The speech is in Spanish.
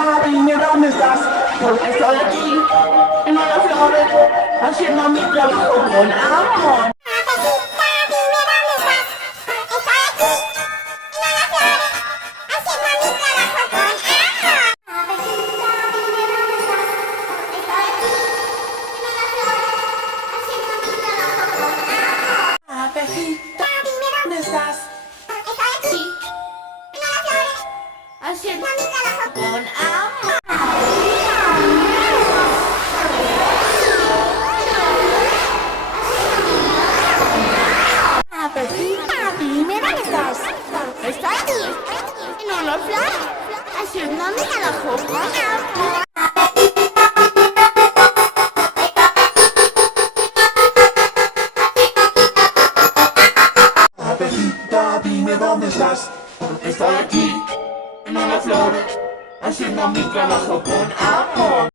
Abejita, dime dónde estás, porque estoy aquí, en las flores, haciendo mi trabajo con amor. Abejita, dime dónde estás. Estoy aquí, en las flores, haciendo mi trabajo con amor. Abejita, dime dónde estás. Estoy aquí, en una flor, haciendo mi trabajo con amor. Abejita, dime dónde estás. Estoy aquí, en una flor, haciendo mi trabajo con amor.